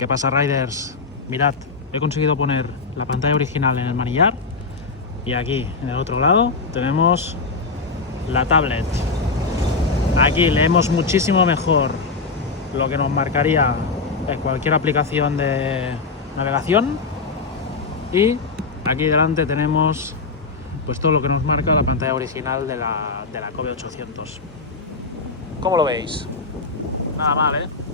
¿Qué pasa, riders? Mirad, he conseguido poner la pantalla original en el manillar y aquí, en el otro lado, tenemos la tablet. Aquí leemos muchísimo mejor lo que nos marcaría en cualquier aplicación de navegación y aquí delante tenemos pues todo lo que nos marca la pantalla original de la Kobe 800. ¿Cómo lo veis? Nada mal, ¿eh?